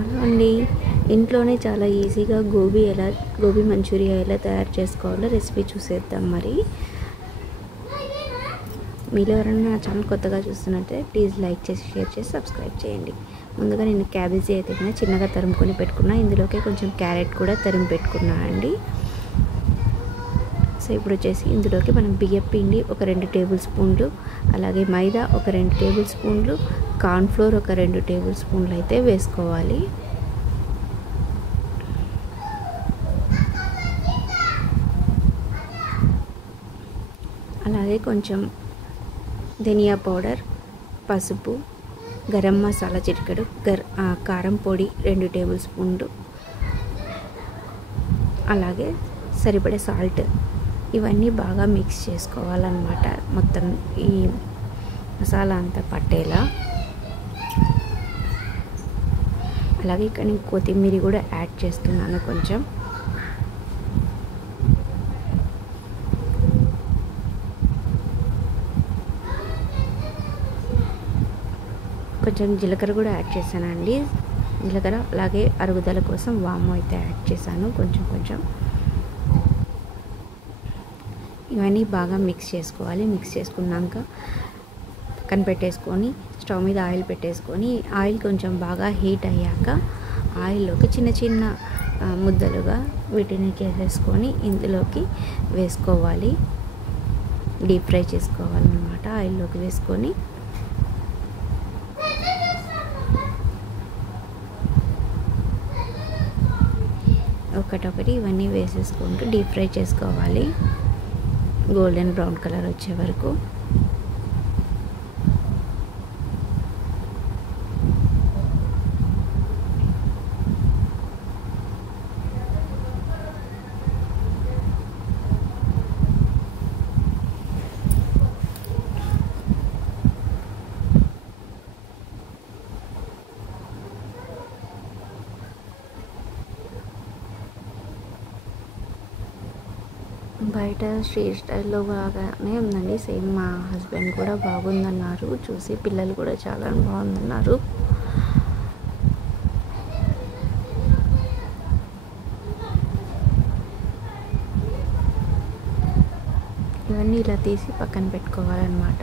Hello అండి, ఇంట్లోనే చాలా ఈజీగా గోబీ మంచూరియా ఎలా తయారు చేసుకోవాలో రెసిపీ చూసేద్దాం. మరి మీలో ఎవరైనా నా ఛానల్ కొత్తగా చూస్తున్నట్టే ప్లీజ్ లైక్ చేసి, షేర్ చేసి, సబ్స్క్రైబ్ చేయండి. ముందుగా నేను క్యాబేజీ అయితే చిన్నగా తరుముకొని పెట్టుకున్నా. ఇందులోకి కొంచెం క్యారెట్ కూడా తరిమి పెట్టుకున్నా అండి. సో ఇప్పుడు వచ్చేసి ఇందులోకి మనం బియ్యం పిండి ఒక 2 టేబుల్ స్పూన్లు, అలాగే మైదా ఒక 2 టేబుల్ స్పూన్లు, కార్న్ఫ్లోర్ ఒక 2 టేబుల్ స్పూన్లు అయితే వేసుకోవాలి. అలాగే కొంచెం ధనియా పౌడర్, పసుపు, గరం మసాలా చిటికెడు, కారం పొడి 2 టేబుల్ స్పూన్లు, అలాగే సరిపడే సాల్ట్, ఇవన్నీ బాగా మిక్స్ చేసుకోవాలన్నమాట. మొత్తం ఈ మసాలా అంతా పట్టేలా. అలాగే ఇక్కడ నేను కొత్తిమీర కూడా యాడ్ చేస్తున్నాను. కొంచెం జీలకర్ర కూడా యాడ్ చేశానండి. జీలకర్ర అలాగే అరుగుదల కోసం వాము అయితే యాడ్ చేశాను కొంచెం. ఇవన్నీ బాగా మిక్స్ చేసుకోవాలి. మిక్స్ చేసుకున్నాక పక్కన పెట్టేసుకొని స్టవ్ మీద ఆయిల్ పెట్టేసుకొని, ఆయిల్ కొంచెం బాగా హీట్ అయ్యాక ఆయిల్లోకి చిన్న ముద్దలుగా వీటిని చేసేసుకొని ఇందులోకి వేసుకోవాలి. డీప్ ఫ్రై చేసుకోవాలన్నమాట. ఆయిల్లోకి వేసుకొని ఒకటొకటి ఇవన్నీ వేసేసుకుంటూ డీప్ ఫ్రై చేసుకోవాలి, గోల్డెన్ బ్రౌన్ కలర్ వచ్చే వరకు. బయట స్ట్రీట్ స్టైల్లో బాగానే ఉందండి. సేమ్ మా హస్బెండ్ కూడా బాగుందన్నారు. చూసి పిల్లలు కూడా చాలా బాగుందన్నారు. ఇవన్నీ ఇలా తీసి పక్కన పెట్టుకోవాలన్నమాట.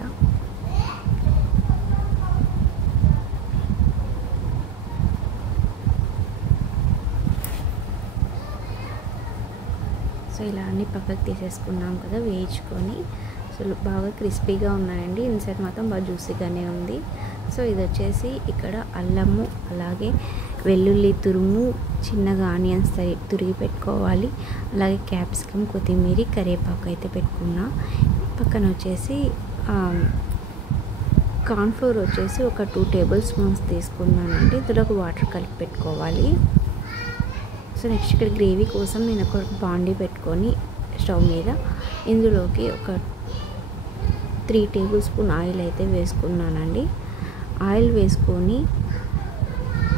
సో ఇలా అన్నీ పక్కకు తీసేసుకున్నాం కదా, వేయించుకొని. సో బాగా క్రిస్పీగా ఉన్నాయండి. ఇన్సైడ్ మాత్రం బాగా జ్యూసీగానే ఉంది. సో ఇది వచ్చేసి ఇక్కడ అల్లము, అలాగే వెల్లుల్లి తురుము, చిన్నగా ఆనియన్స్ తురిగి పెట్టుకోవాలి. అలాగే క్యాప్సికమ్, కొత్తిమీర, కరివేపాకు అయితే పెట్టుకున్నా. పక్కన వచ్చేసి కార్న్ఫ్లోర్ వచ్చేసి ఒక 2 టేబుల్ స్పూన్స్ తీసుకున్నానండి. ఇందులోకి వాటర్ కలిపి పెట్టుకోవాలి. సో నెక్స్ట్ ఇక్కడ గ్రేవీ కోసం నేను ఒక బాండీ పెట్టుకొని స్టవ్ మీద ఇందులోకి ఒక 3 టేబుల్ స్పూన్ ఆయిల్ అయితే వేసుకున్నానండి. ఆయిల్ వేసుకొని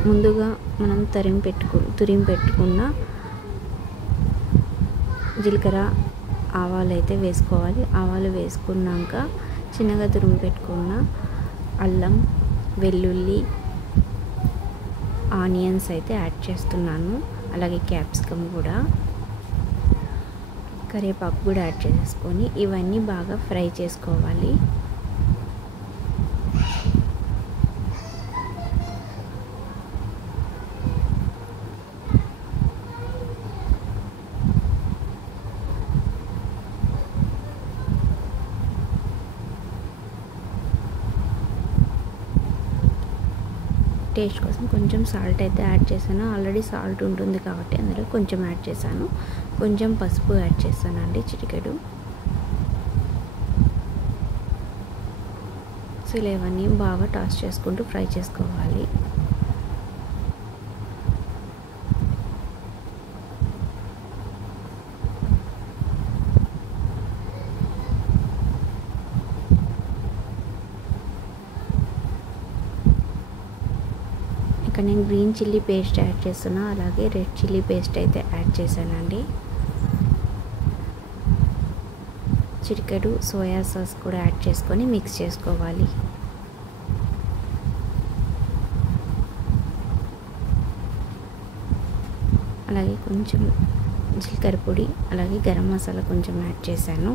ముందుగా మనం తురిమి పెట్టుకున్న జీలకర్ర, ఆవాలు అయితే వేసుకోవాలి. ఆవాలు వేసుకున్నాక చిన్నగా తురిమి పెట్టుకున్న అల్లం, వెల్లుల్లి, ఆనియన్స్ అయితే యాడ్ చేస్తున్నాను. అలాగే క్యాప్సికమ్ కూడా, కరివేపాకు కూడా యాడ్ చేసుకొని ఇవన్నీ బాగా ఫ్రై చేసుకోవాలి. టేస్ట్ కోసం కొంచెం సాల్ట్ అయితే యాడ్ చేశాను. ఆల్రెడీ సాల్ట్ ఉంటుంది కాబట్టి అందులో కొంచెం యాడ్ చేశాను. కొంచెం పసుపు యాడ్ చేశానండి, చిటికెడు. సో ఇలా ఇవన్నీ బాగా టాస్ చేసుకుంటూ ఫ్రై చేసుకోవాలి. నేను గ్రీన్ చిల్లీ పేస్ట్ యాడ్ చేస్తున్నా, అలాగే రెడ్ చిల్లీ పేస్ట్ అయితే యాడ్ చేశానండి. చిటికెడు సోయా సాస్ కూడా యాడ్ చేసుకొని మిక్స్ చేసుకోవాలి. అలాగే కొంచెం జీలకర్ర పొడి, అలాగే గరం మసాలా కొంచెం యాడ్ చేశాను.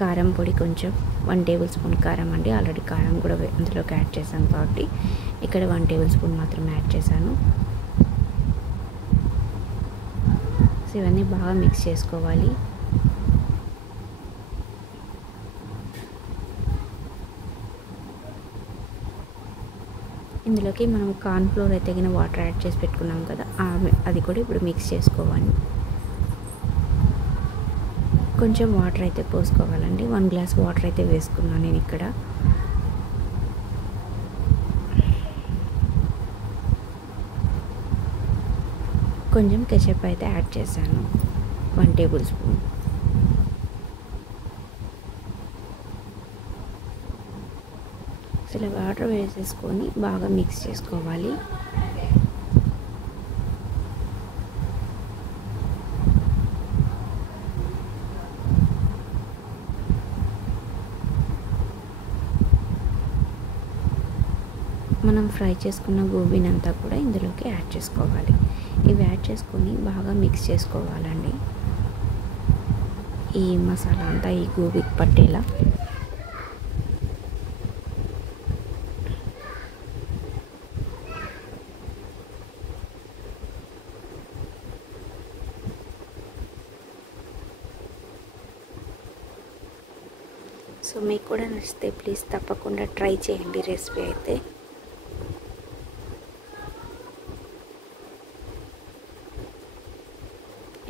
కారం పొడి కొంచెం 1 టేబుల్ స్పూన్ కారం అండి. ఆల్రెడీ కారం కూడా అందులోకి యాడ్ చేశాను కాబట్టి ఇక్కడ 1 టేబుల్ స్పూన్ మాత్రం యాడ్ చేశాను. సో ఇవన్నీ బాగా మిక్స్ చేసుకోవాలి. ఇందులోకి మనం కార్న్ ఫ్లోర్ అయితే తగిన వాటర్ యాడ్ చేసి పెట్టుకున్నాం కదా, అది కూడా ఇప్పుడు మిక్స్ చేసుకోవాలి. కొంచెం వాటర్ అయితే పోసుకోవాలండి. 1 గ్లాస్ వాటర్ అయితే వేసుకున్నాను నేను ఇక్కడ. కొంచెం కెచప్ అయితే యాడ్ చేశాను, 1 టేబుల్ స్పూన్. ఇలా వాటర్ వేసేసుకొని బాగా మిక్స్ చేసుకోవాలి. మనం ఫ్రై చేసుకున్న గోబీని అంతా కూడా ఇందులోకి యాడ్ చేసుకోవాలి. ఇవి యాడ్ చేసుకొని బాగా మిక్స్ చేసుకోవాలండి. ఈ మసాలా అంతా ఈ గోబీకి పట్టేలా. సో మీకు కూడా నచ్చితే ప్లీజ్ తప్పకుండా ట్రై చేయండి రెసిపీ అయితే.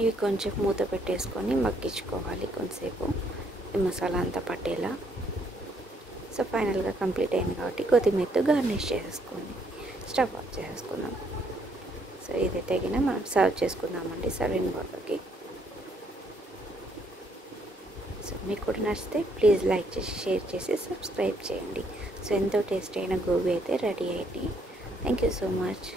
ఇవి కొంచెం మూత పెట్టేసుకొని మగ్గించుకోవాలి కొంతసేపు, ఈ మసాలా అంతా పట్టేలా. సో ఫైనల్గా కంప్లీట్ అయింది కాబట్టి కొత్తిమీరతో గార్నిష్ చేసేసుకోండి. స్టవ్ ఆఫ్ చేసేసుకుందాం. సో ఇది తగిన మనం సర్వ్ చేసుకుందామండి సర్వింగ్ బౌల్లోకి. సో మీకు కూడా నచ్చితే ప్లీజ్ లైక్ చేసి, షేర్ చేసి, సబ్స్క్రైబ్ చేయండి. సో ఎంతో టేస్టీ అయిన గోబీ అయితే రెడీ అయ్యింది. Thank you so much.